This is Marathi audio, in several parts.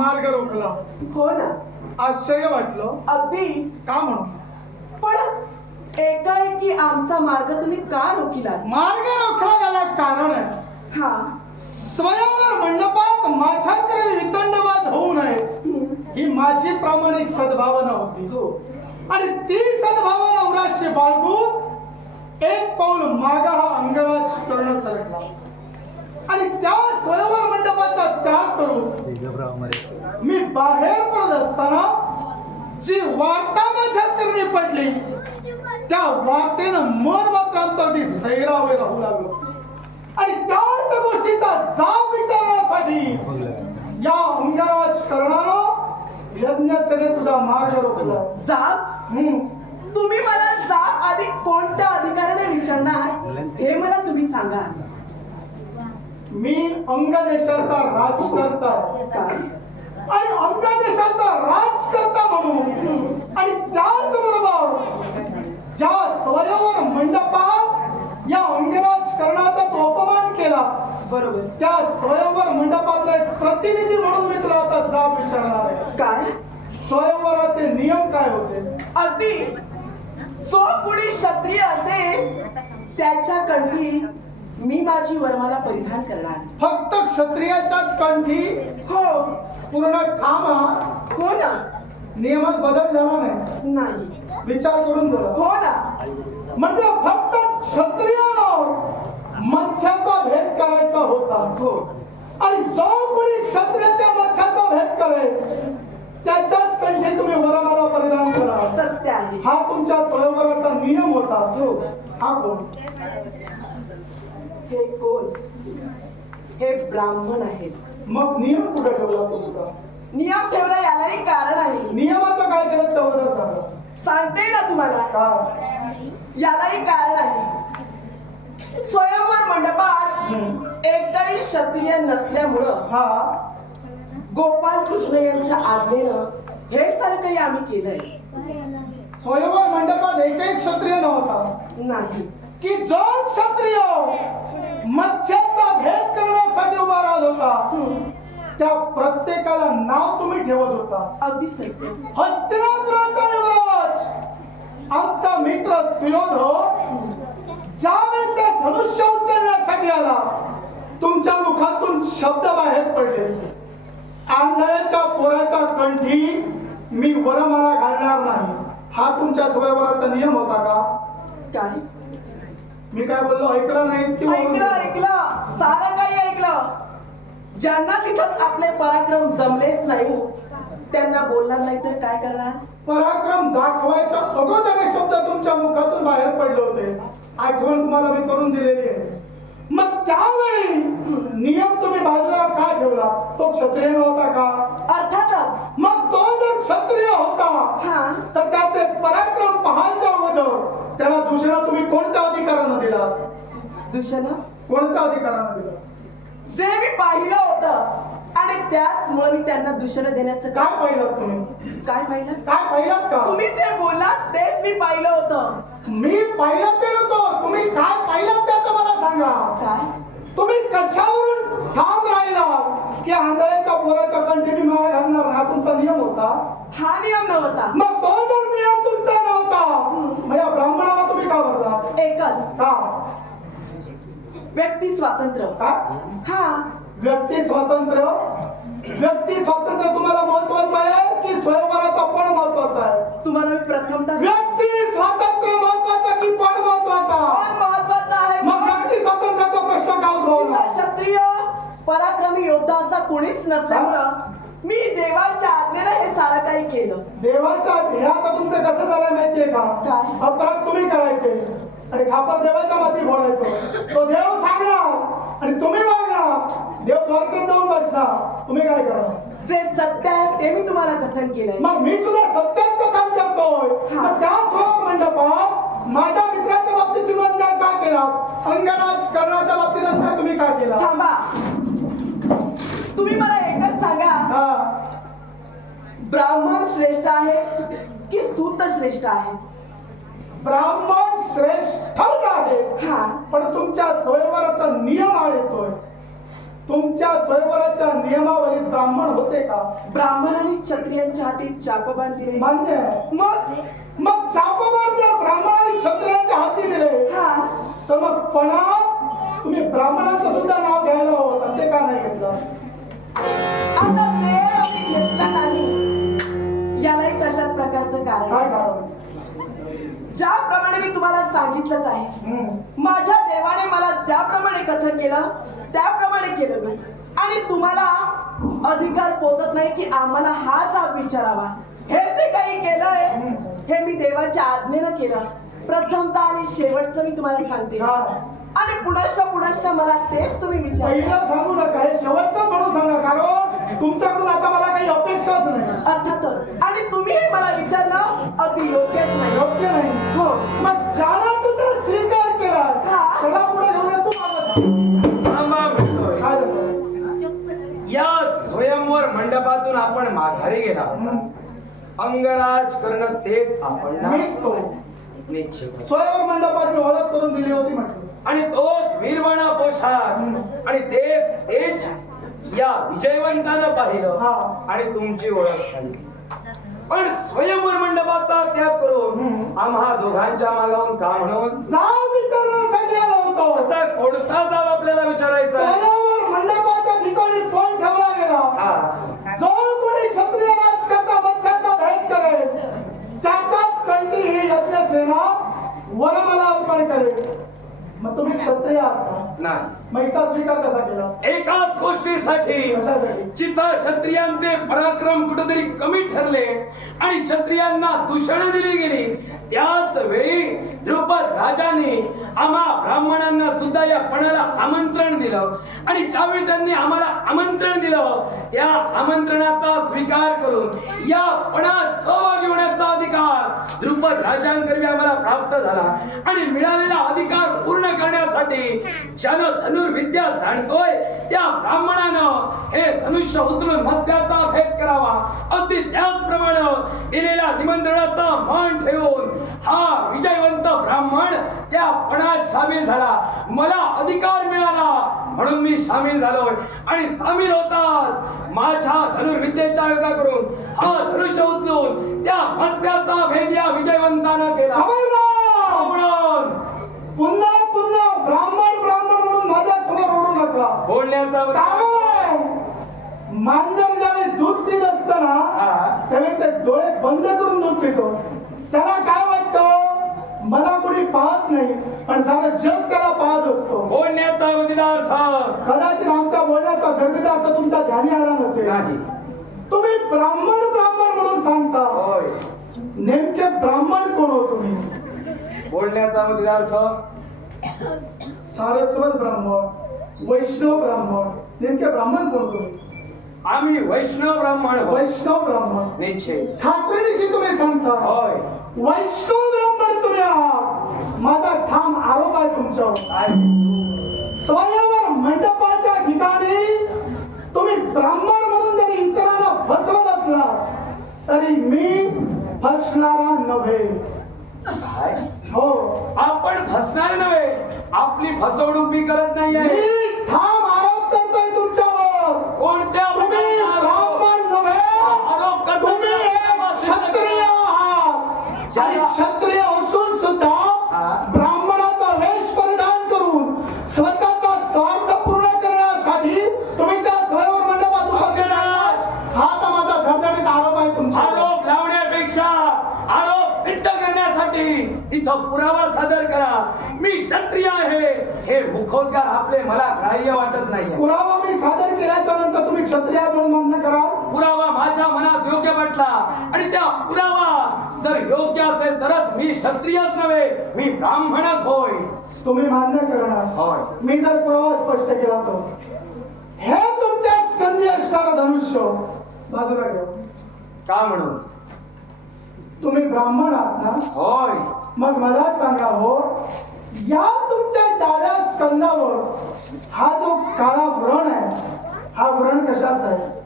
मार्ग रोखला. हो ना, आश्चर्य वाटलं. अगदी. का म्हणून? पण एकाएकी आमचा मार्ग तुम्ही का रोखिलात? मार्ग रोखला याला कारण आहे. हा. स्वयंवर मंडपात माझ्याकडे वितंडवाद होऊ नये ही माझी प्रामाणिक सद्भावना होती. हो. आणि ती सद्भावना उराशी बाळगून एक पाऊल मागा हा अंगराज करणं सरकला. आणि त्या स्वयंवर मंडपाचा त्याग करून मी बाहेर पडत असताना जी वार्ता माझ्या करणी पडली त्या वार्तेनं मन मात्र आमचं अगदी सैरावे राहू लागलो. आणि त्याच गोष्टीचा जाब विचारण्यासाठी या अंगराज करणारा यज्ञसेने तुझा मार्ग रोखला. जाब? तुम्ही मला जाब आधी कोणत्या अधिकाराने विचारणार हे मला तुम्ही सांगा. मी अंग देशाचा राजकर्ता काय? आणि अंग देशाचा राजकर्ता म्हणून आणि त्याचबरोबर ज्या स्वयंवर मंडपात या अंगराज करण्याचा तो अपमान केला बरोबर, त्या स्वयंवर मंडपातला एक प्रतिनिधी म्हणून मी तुला आता जाब विचारणार आहे. काय? स्वयंवराचे नियम काय होते? अगदी. जो कुणी क्षत्रिय असेल त्याच्या कंठी मी माझी वरमाला परिधान करणार. फक्त क्षत्रियाच्याच कंठी? हो. पूर्ण ठाम आहात? हो ना. नियमात बदल झाला नाही? नाही. विचार करून बोला. हो ना. म्हणजे फक्त क्षत्रियाला मत्स्याचा भेद करायचा होता. हो. आणि जो कोणी क्षत्रियाच्या मत्स्याचा भेद करेल त्याच्याच कंठी तुम्ही वरमाला परिधान करा. सत्य आहे. हा तुमच्या स्वयंवराचा नियम होता. हो. हा कोण? हे कोण? हे ब्राह्मण आहेत. मग नियम कुठे ठेवला तुमचा? नियम ठेवला यालाही कारण आहे. नियमाचं काय केलं तेवढं सांगा. सांगते ना तुम्हाला. का? यालाही कारण आहे. स्वयंवर मंडपात एकही क्षत्रिय नसल्यामुळं हा गोपाल कृष्ण यांच्या आज्ञेनं हे सारं काही आम्ही केलंय. स्वयंवर मंडपात एकही क्षत्रिय नव्हता नाही. की जो क्षत्रिय मत्स्याचा भेद करण्यासाठी उभा राहत होता त्या प्रत्येकाला नाव तुम्ही ठेवत होता. अगदी सत्य. हस्तिनापुराचा युवराज आमचा मित्र सुयोधन ज्यावेळी ते धनुष्य उचलण्यासाठी आला तुमच्या मुखातून शब्द बाहेर पडले, आंधळ्याच्या पोराच्या कंठी मी वरमाला घालणार नाही. हा तुमच्या स्वयंवराचा नियम होता का? काय? मी काय बोललो ऐकलं नाही? ऐकलं. सारं काही ऐकलं. ज्यांना तिथं आपले पराक्रम जमलेच नाही त्यांना बोलणार नाही तर काय करणार? पराक्रम दाखवायचा अगोदर हे शब्द तुमच्या मुखातून बाहेर पडले होते. आठवण तुम्हाला मी करून दिलेली आहे. मग त्यावेळी नियम तुम्ही बाजूला का ठेवला? तो क्षत्रिय नव्हता का? अर्थातच. मग तो जर क्षत्रिय होता तर त्याचे पराक्रम पाहायच्या अगोदर त्याला दूषण तुम्ही कोणत्या अधिकारानं दिला? दूषण? कोणत्या अधिकारानं दिला? जे मी पाहिलं होतं आणि त्याचमुळे मी त्यांना दूषण देण्याचं. काय पाहिलं तुम्ही? काय पाहिलं? काय पाहिलं का? तुम्ही जे बोललात तेच मी पाहिलं होतं. मी पाहिलं ते होतो. तुम्ही काय पाहिलं ते तर मला सांगा. काय? तुम्ही कशावरून ठाम राहिला की आंधळ्याच्या पोराच्या कंटिन्यू माय घालणार हा तुमचा नियम होता? हा नियम नव्हता. मग तो जर नियम तुमचा नव्हता मग या ब्राह्मणाला तुम्ही का भरला? एकच. का? व्यक्ती स्वातंत्र्य. का? हा. व्यक्ती स्वातंत्र्य? व्यक्ती स्वातंत्र्य तुम्हाला महत्वाचं आहे की स्वयंवराचा पण महत्वाचा आहे? तुम्हाला मी प्रथमतः व्यक्ती स्वातंत्र्य महत्वाचा की पण महत्वाचा? पण महत्वाचा आहे. मग व्यक्ती स्वातंत्र्याचा प्रश्न का उद्भवला? क्षत्रिय पराक्रमी योद्धा असा कोणीच नसल्यामुळं मी देवाच्या आज्ञेने हे सारं काही केलं. देवाच्या हे आता तुमचं कसं झालं माहितीये का? काय? अपराध तुम्ही करायचे आणि खापर देवाच्या माती फोडायचो. तो देव सांगणार आणि तुम्ही वागणार. देव द्वारकेत जाऊन बसणार. तुम्ही काय करणार? जे सत्य आहे ते मी तुम्हाला कथन केलंय. मग मी सुद्धा सत्याच कथन करतोय. मग त्या स्वयं मंडपात माझ्या मित्राच्या बाबतीत तुम्ही अन्याय का केला? अंगराज करण्याच्या बाबतीत अन्याय तुम्ही काय केला? थांबा. तुम्ही मला एकच सांगा, ब्राह्मण श्रेष्ठ आहे की सूत श्रेष्ठ आहे? ब्राह्मण श्रेष्ठच आहे. हा. पण तुमच्या स्वयंवराचा नियम आळतोय. तुमच्या स्वयंवराच्या नियमावलीत ब्राह्मण होते का? ब्राह्मणांनी क्षत्रियांच्या हाती चापबाण दिले. मान्य आहे. मग चापबाण जर ब्राह्मणांनी क्षत्रियांच्या हाती दिले हा तर मग पणा तुम्ही ब्राह्मणांचं सुद्धा नाव घ्यायला होत आणि ते का नाही घेतलं? आता ते आम्ही घेतलं नाही, यालाही तशाच प्रकारचं कारण काय आहे. कारण? ज्याप्रमाणे मी तुम्हाला सांगितलंच आहे, माझ्या देवाने मला ज्याप्रमाणे कथन केलं त्याप्रमाणे केलं मी. आणि तुम्हाला अधिकार पोचत नाही की आम्हाला हा जाब विचारावा. हे जे काही केलंय हे मी देवाच्या आज्ञेनं केलं. प्रथमतः आणि शेवटचं मी तुम्हाला सांगते. आणि पुनश्च मला तेच तुम्ही विचार. पहिलं सांगू नका, हे शेवटचं म्हणून सांगा, कारण तुमच्याकडून आता मला काही अपेक्षाच नाही. अर्थातच. आणि तुम्ही हे मला विचारणं अगदी योग्यच नाही. योग्य नाही. हो. मग ज्याला तुझा स्वीकार केला हा. त्याला पुढे घेऊन तू थांबा म्हणतोय. काय झालं? या स्वयंवर मंडपातून आपण माघारी गेला. अंगराज करणं तेच आपण ना? मीच तो निश्चित. स्वयंवर मंडपात मी ओळख करून दिली होती म्हटलं. आणि तोच वीरवाणा पोशाख आणि तेच तेज या विजयवंतानं पाहिलं हा. आणि तुमची ओळख झाली. पण स्वयंवर मंडपाचा त्याग करून आम्हा दोघांच्या मागावून का म्हणून जाब विचारण्यासाठी आलो होतो. असा कोणता जाब आपल्याला विचारायचा आहे? स्वयंवर मंडपाच्या ठिकाणी कोण ठेवला गेला? हा. जो कोणी क्षत्रिय राजकर्ता मत्स्याचा भेट करेल त्याचाच कंठी ही यज्ञसेना वनमाला अर्पण करेल. मग तुम्ही क्षत्रिय आहात का? नाही. मग हिचा स्वीकार कसा केला? एकाच गोष्टीसाठी कशासाठी? जिथं क्षत्रियांचे पराक्रम कुठेतरी कमी ठरले आणि क्षत्रियांना दूषण दिली गेली त्याच वेळी द्रुपद राजाने आम्हा ब्राह्मणांना सुद्धा या पणाला आमंत्रण दिलं. आणि ज्यावेळी त्यांनी आम्हाला आमंत्रण दिलं त्या आमंत्रणाचा स्वीकार करून या पणात सहभागी होण्याचा अधिकार द्रुपद राजांकरवी आम्हाला प्राप्त झाला. आणि मिळालेला अधिकार पूर्ण करण्यासाठी ज्यानं धनुर्विद्या जाणतोय त्या ब्राह्मणानं हे धनुष्य उचलून मत्स्याचा भेद करावा. अगदी त्याचप्रमाणे दिलेल्या निमंत्रणाचा मान ठेवून हा विजयवंत ब्राह्मण त्या पणात सामील झाला. मला अधिकार मिळाला म्हणून मी सामील झालोय. आणि सामील होतात माझ्या धनुर्विद्येच्या योगा करून हा धनुष्य उचलून त्या मत्स्याचा भेद या विजयवंतानं केला. म्हणून पुन्हा पुन्हा ब्राह्मण ब्राह्मण म्हणून माझ्या समोर ओढू नका. बोलण्याचा मांजर ज्यावेळी दूध पीत असताना त्यावेळी ते डोळे बंद करून दूध पितो. त्याला काय वाटतं? मला कोणी पाहत नाही पण सारं जग त्याला पाहत असतो. बोलण्याचा अर्थ कदाचित आमच्या बोलण्याचा गरजेचा अर्थ तुमच्या ध्यानी आला नसेल. नाही. तुम्ही ब्राह्मण ब्राह्मण म्हणून सांगता. होय. नेमके ब्राह्मण कोण हो तुम्ही? बोलण्याचा अर्थ सारस्वत ब्राह्मण, वैष्णव ब्राह्मण. नेमके ब्राह्मण कोण तुम्ही? आम्ही वैष्णव ब्राह्मण आहोत. वैष्णव ब्राह्मण. निश्चित. ठाकरेनिशी तुम्ही सांगता. होय. वैष्णव ब्राह्मण तुम्ही आहात. माझा ठाम आरोप आहे तुमच्यावर. स्वयंवर मंडपाच्या ठिकाणी तुम्ही ब्राह्मण म्हणून जरी इतरांना फसवत असला तरी मी फसणारा नव्हे. काय? हो. आपण फसणार नव्हे. आपली फसवणूक मी करत नाहीये. मी ठाम आरोप करतोय तुमच्यावर. कोणत्या तुम्ही ब्राह्मण नव्हे. आरोप करतो? तुम्ही एक क्षत्रिय आहात. आणि क्षत्रिय असून सुद्धा ब्राह्मणाचा वेश परिधान करून स्वतःचा स्वार्थ पूर्ण करण्यासाठी तुम्ही त्या स्वयंवर मंडपात उपस्थित आहात. हा तर माझा धडधडीत आरोप आहे तुमच्यावर. आरोप लावण्यापेक्षा आरोप सिद्ध करण्यासाठी इथं पुरावा सादर करा. मी क्षत्रिय आहे हे मुखोद्गार आपले मला ग्राह्य वाटत नाही. पुरावा मी सादर केल्याच्या नंतर तुम्ही क्षत्रिय आहात म्हणून मान्य करा. पुरावा माझ्या मनात योग्य वाटला आणि त्या पुरावा जर योग्य असेल तरच मी क्षत्रियच नव्हे मी ब्राह्मणच होय. तुम्ही मान्य करणार. होय. मी जर पुरावा स्पष्ट केला तो हे तुमच्या स्कंदी असणारं धनुष्य बाजूला घ्या. का म्हणून? तुम्ही ब्राह्मण आहात ना? होय. मग मला सांगा हो, या तुमच्या डाव्या स्कंदावर हा जो काळा व्रण आहे हा व्रण कशाचा आहे?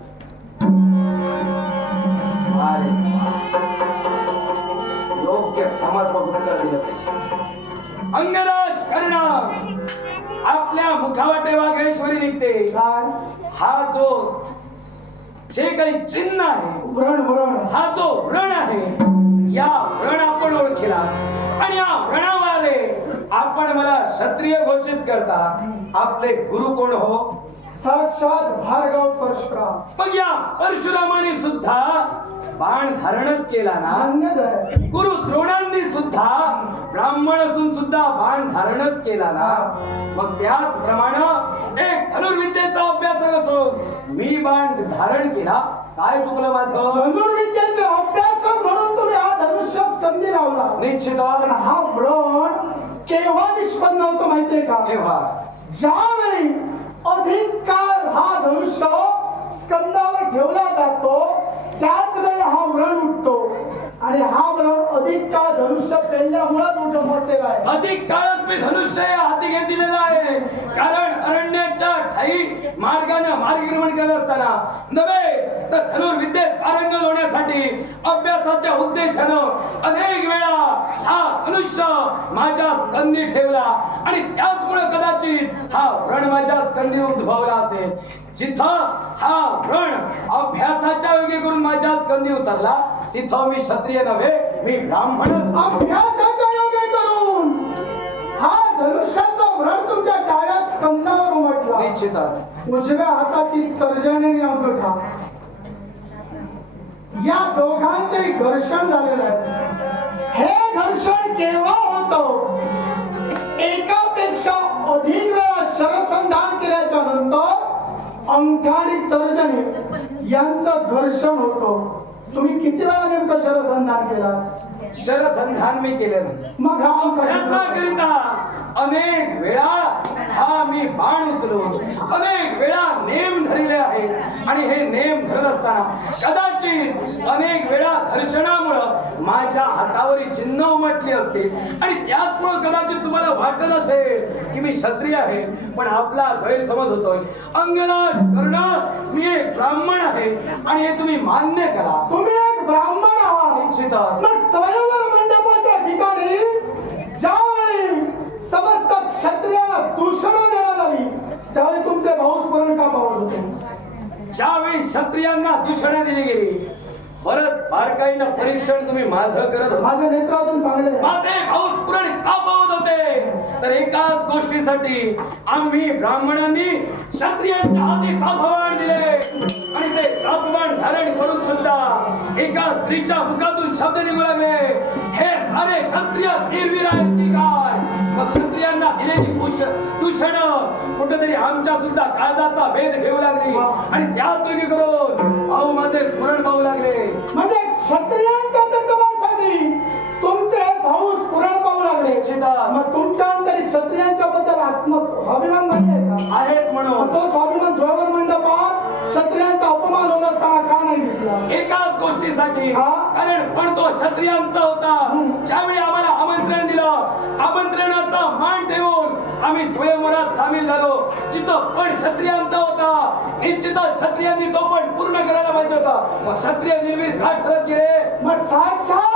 योग्य समर्पक उत्तर दिलं पाहिजे. अंगराज कर्ण आपल्या मुखावाटे वाघेश्वरी निघते. काय हा जो जे काही चिन्ह आहे, व्रण हा जो व्रण आहे, या व्रण आपण ओळखीला आणि या व्रणावारे आपण मला क्षत्रिय घोषित करता. आपले गुरु कोण हो? साक्षात भार्गव परशुराम. मग या परशुरामाने सुद्धा बाण धारणच केला ना. मान्यच आहे. गुरु द्रोणांनी सुद्धा ब्राह्मण असून सुद्धा बाण धारणच केला ना. मग त्याचप्रमाणे एक धनुर्विद्येचा अभ्यास असून मी बाण धारण केला. काय चुकलं माझं? धनुर्विद्येचे अभ्यासक म्हणून तुम्ही हा धनुष्य स्कंदी लावला. निश्चित पण हा व्रण केव्हा निष्पन्न होतो माहितीये का? केव्हा? ज्यावेळी अधिक काळ हा धनुष्य स्कंदावर ठेवला जातो त्याच वेळी हा व्रण उठतो आणि हा व्रण अधिक काळ धनुष्य पेलल्यामुळेच उठून पडलेला आहे. अधिक काळात मी धनुष्य या हाती घेतलेला आहे. कारण अरण्याच्या ठाई मार्गाने मार्गक्रमण करत असताना नव्हे तर धनुर्विद्येत पारंगत होण्यासाठी अभ्यासाच्या उद्देशानं अनेक वेळा हा धनुष्य माझ्या स्कंदी ठेवला आणि त्याचमुळे कदाचित हा व्रण माझ्या स्कंदी उद्भवला असेल. जिथं हा व्रण अभ्यासाच्या योगी करून माझ्या स्कंदी उतरला तिथं मी क्षत्रिय नव्हे, मी ब्राह्मणच. अभ्यासाच्या योगे करून हा धनुष्याचा व्रण तुमच्या डाव्या स्कंदावर उमटला. निश्चितच उजव्या हाताची तर्जनी आणि अंगठा या दोघांचे घर्षण झालेलं आहे. हे घर्षण केव्हा होतं? एकापेक्षा अधिक वेळा शरसंधान केल्याच्या नंतर अंगठा आणि तर्जनी यांचं घर्षण होतं. तुम्ही किती वेळा नेमकं शरसंधान केला? शरसंधान मी केलं. मग हा अभ्यासाकरिता अनेक वेळा हा मी बाण उचलून अनेक वेळा नेम धरले आहेत आणि हे नेम धरत असताना कदाचित अनेक वेळा घर्षणामुळं माझ्या हातावरील चिन्ह उमटली असतील आणि त्याचमुळे कदाचित तुम्हाला वाटत असेल की मी क्षत्रिय आहे. पण आपला गैरसमज होतोय. अंगराज कर्ण मी एक ब्राह्मण आहे आणि हे तुम्ही मान्य करा. तुम्ही एक ब्राह्मण आहात. निश्चितच. मग स्वयंवर मंडपाच्या ठिकाणी ज्यावेळी समस्त क्षत्रियांना दूषण देण्यात आली त्यावेळी तुमचे भाऊ स्मरण का पावत होते? ज्यावेळी क्षत्रियांना दूषण दिली गेली परत बारकाईनं परीक्षण तुम्ही माझं करत होता. माझ्या नेत्रातून चांगले माझे भाऊ पुरण का पावत होते? तर एकाच गोष्टीसाठी आम्ही ब्राह्मणांनी क्षत्रियांच्या हाती चापवाण दिले आणि ते चापवाण धारण करून सुद्धा एका स्त्रीच्या मुखातून शब्द निघू लागले, हे सारे क्षत्रिय वीरवीर आहेत की काय? मग क्षत्रियांना दिलेली दूषण कुठेतरी आमच्या सुद्धा काळजाचा भेद घेऊ लागली आणि त्याच वेगळी करून भाऊ माझे स्मरण पाहू लागले. म्हणजे क्षत्रियांच्या दंडनासाठी तुमचे भाऊ स्फुरण पाहू लागले. मग तुमच्या अंतरी क्षत्रियांच्या बद्दल अभिमान नाही आहे का? आहेच म्हणून तो स्वाभिमान स्वयंवर मंडपात क्षत्रियांचा अपमान होत असताना का नाही दिसला? एकाच गोष्टीसाठी. हा? कारण पण तो क्षत्रियांचा होता. ज्यावेळी आम्हाला आमंत्रण दिलं आमंत्रणाचा मान ठेवून आम्ही स्वयंवरात सामील झालो. जिथं पण क्षत्रियांचा होता निश्चितच क्षत्रियांनी तो पण पूर्ण करायला पाहिजे होता. मग क्षत्रिय निर्वीर का ठरत गेले? मग साक्षात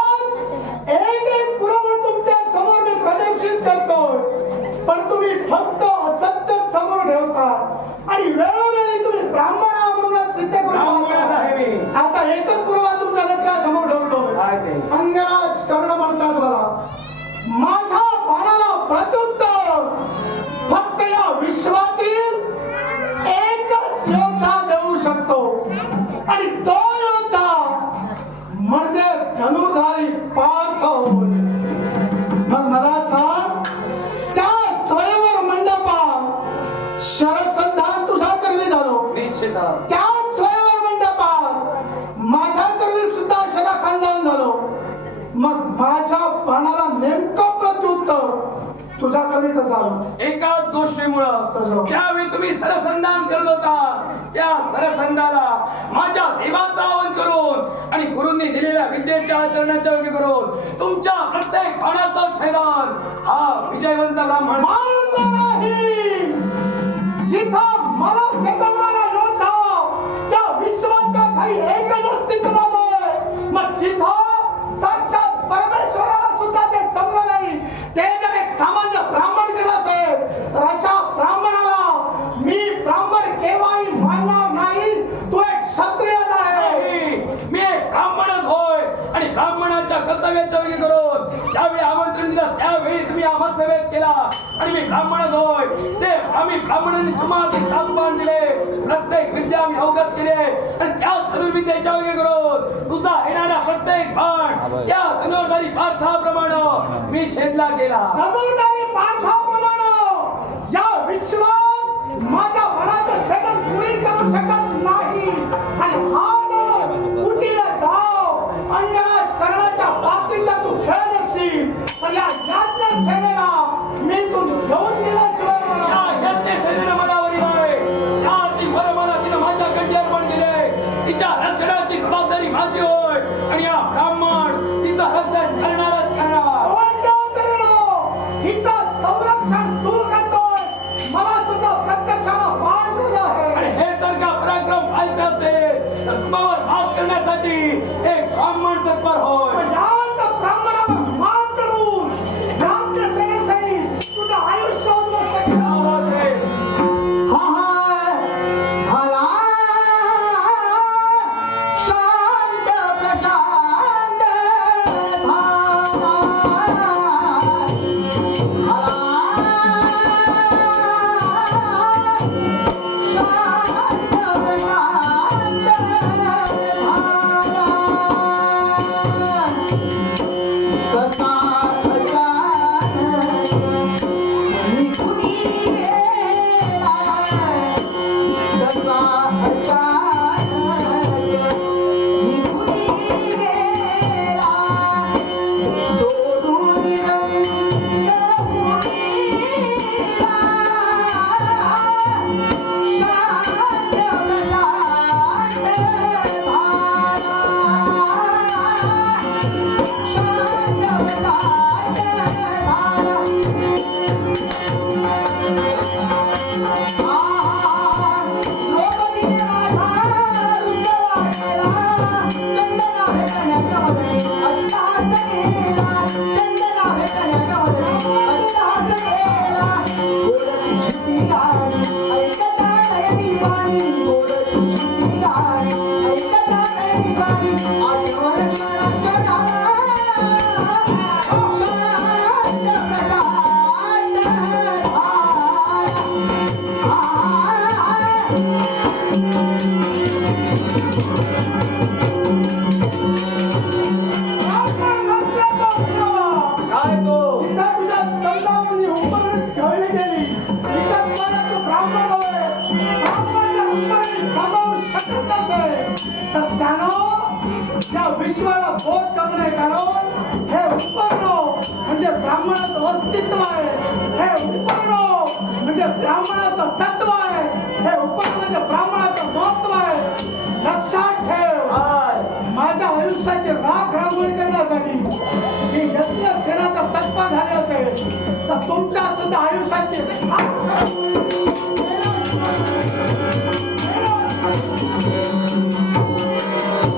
एक पुरावा तुमच्या समोर मी प्रदर्शित करतोय पण तुम्ही फक्त असत्य समोर ठेवता आणि वेळोवेळी तुम्ही ब्राह्मण आहात म्हणून सिद्ध करून ब्राह्मणच आहे मी. आता एकच पुरावा तुमच्या नेत्रासमोर ठेवतोय. काय ते? अंगराज कर्ण म्हणतात मला माझ्या बाणाला प्रत्युत्तर फक्त या विश्वातील एकच योद्धा देऊ शकतो आणि तो योद्धा म्हणजे धनुर्धारी पार्थ होय. मग मला सांग त्या स्वयंवर मंडपात शरसंधान तुझ्या करवी झालो. निश्चितच. त्या स्वयंवर मंडपात माझ्या करवी सुद्धा शरसंधान झालो. मग माझ्या बाणाला नेमकं प्रत्युत्तर तुझ्या करवी कसं आलं? एकाच गोष्टीमुळं ज्यावेळी तुम्ही सरसंधान करत होता त्या सरसंधाला माझ्या देवाचा आवाहन करून आणि गुरूंनी दिलेल्या विद्येच्या आचरणाच्या योग्य करून तुमच्या प्रत्येक बाणाचं छेदन हा विजयवंत ब्राह्मण मानला नाही. जिथं मला चेतवणारा योद्धा त्या विश्वाच्या काही एकच अस्तित्वात आहे. मग जिथं साक्षात परमेश्वराला सुद्धा ते जमलं नाही ते जर एक सामान्य ब्राह्मण केलं असेल तर अशा ब्राह्मणाला आणि ब्राह्मणाच्या कर्तव्याच्या वेळी करून ज्यावेळी आमंत्रण दिलं त्यावेळी तुम्ही आम्हा सेवेत केला आणि मी ब्राह्मणच होय ते आम्ही ब्राह्मणांनी तुम्हाला सातपान दिले प्रत्येक विद्या आम्ही अवगत केले आणि त्याच धनुर्विद्येच्या वेळी करून तुझा येणारा प्रत्येक बाण त्या धनुर्धारी पार्थाप्रमाणे मी छेदला गेला. धनुर्धारी पार्थाप्रमाणे या विश्वात माझ्या मनाचं छेदन कुणी करू शकत नाही. आणि हा जो कुटील डाव अंगराज करण्याच्या बाबतीत तू खेळत असशील तर या याज्ञ सेनेला मी तू घेऊन गेल्याशिवाय या यज्ञ सेनेनं मला वरी आहे. चार ती वर मला तिनं माझ्या कंठी अर्पण केले. तिच्या रक्षणाची जबाबदारी माझी होय आणि या ब्राह्मण तिचं रक्षण करणारच करणार. हिचं संरक्षण तू करतोय. मला सुद्धा प्रत्यक्षानं बाण दिलं आहे. आणि हे जर का पराक्रम व्हायचे असेल तर तुम्हावर मात करण्यासाठी एक ब्राह्मण तत्पर होय. पण याच ब्राह्मणावर मात करून याज्ञ सेनेसाठी तुझं आयुष्य उद्ध्वस्त केलं. आवाज आहे. झाला शांत प्रशांत झाला. काय तो इथं तुझ्या स्तंभावरची उपकरण खेळली गेली. इथं तुम्हाला तू ब्राह्मण होय. ब्राह्मणाच्या उपकरणी सामावू शकत नसेल तर त्यानं या विश्वाला बोध करू नये. कारण हे उपकरण म्हणजे ब्राह्मणाचं अस्तित्व आहे. हे उपकरण म्हणजे ब्राह्मणाचं तत्व आहे. हे उपकरण म्हणजे ब्राह्मणाचं महत्व आहे. लक्षात ठेव. काय माझ्या आयुष्याची राख रांगोळी करण्यासाठी मी यज्ञ सेनाचा तत्पर झाले असेल तर तुमच्या सुद्धा आयुष्याची राख